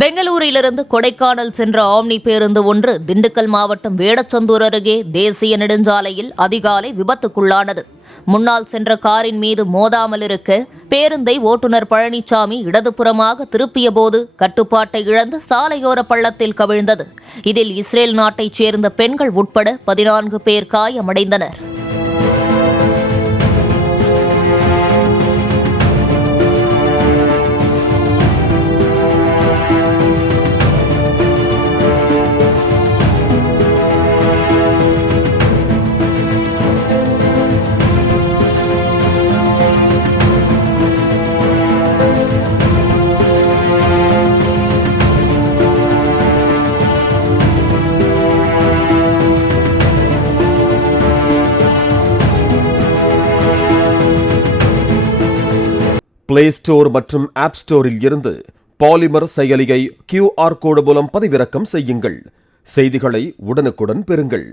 பெங்களூரிலிருந்து கொடைக்கானல் சென்ற ஆம்னி பேருந்து ஒன்று திண்டுக்கல் மாவட்டம் வேடச்சந்தூர் அருகே தேசிய நெடுஞ்சாலையில் அதிகாலை விபத்துக்குள்ளானது. முன்னால் சென்ற காரின் மீது மோதாமல் இருக்க பேருந்தை ஓட்டுநர் பழனிசாமி இடதுபுறமாக திருப்பிய போது கட்டுப்பாட்டை இழந்து சாலையோர பள்ளத்தில் கவிழ்ந்தது. இதில் இஸ்ரேல் நாட்டைச் சேர்ந்த பெண்கள் உட்பட 14 பேர் காயமடைந்தனர். பிளே ஸ்டோர் மற்றும் ஆப் ஸ்டோரில் இருந்து பாலிமர் செயலியை QR கோடு மூலம் பதிவிறக்கம் செய்யுங்கள். செய்திகளை உடனுக்குடன் பெறுங்கள்.